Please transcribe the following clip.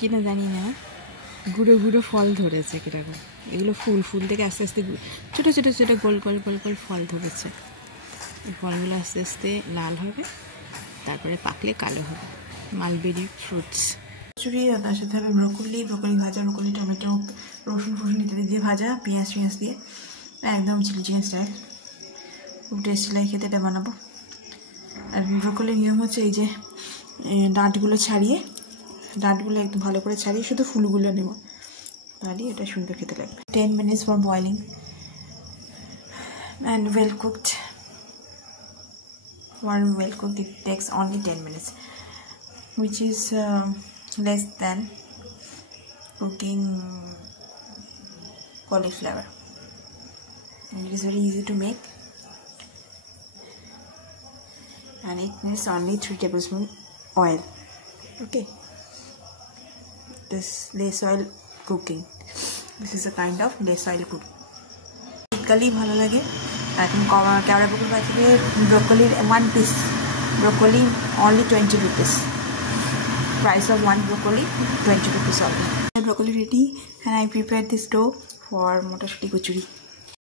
কিনা জানি না, গুঁড়ো গুঁড়ো ফল ধরেছে কিরকম। এগুলো ফুল, ফুল থেকে আস্তে আস্তে ছোটো ছোটো ছোটো গোল গোল গোল গোল ফল ধরেছে। এই ফলগুলো আস্তে আস্তে লাল হবে, তারপরে পাকলে কালো হবে। Mulberry fruits. খিচুড়ি আর তার সাথে হবে ব্রোকলি, ব্রোকলি ভাজা, ব্রোকলি টমেটো রসুন ফসুন ইত্যাদি দিয়ে ভাজা, পেঁয়াজ পেঁয়াজ দিয়ে একদম চিলি চিকেন স্টাইল। খুব টেস্টি লাগে খেতে, এটা বানাবো। আর ব্রোকলির নিয়ম হচ্ছে এই যে ডাঁটগুলো ছাড়িয়ে, ডাঁটগুলো একদম ভালো করে ছাড়িয়ে শুধু ফুলগুলো নেব, তাহলে এটা সুন্দর খেতে লাগবে। 10 minutes for boiling and well cooked. One well cooked, it takes only 10 minutes, which is less than cooking cauliflower. And it is very easy to make, and it needs only 3 tablespoons oil. Okay, this less oil cooking, this is a kind of less oil cooking. শীতকালেই ভালো লাগে। এখন কেওড়া পুকুর বাজারে ব্রোকলির 1 piece broccoli only 20 rupees. Price of 1 broccoli 20 rupees only. Broccoli ready, and I prepared this dough for motorshoti kuchuri.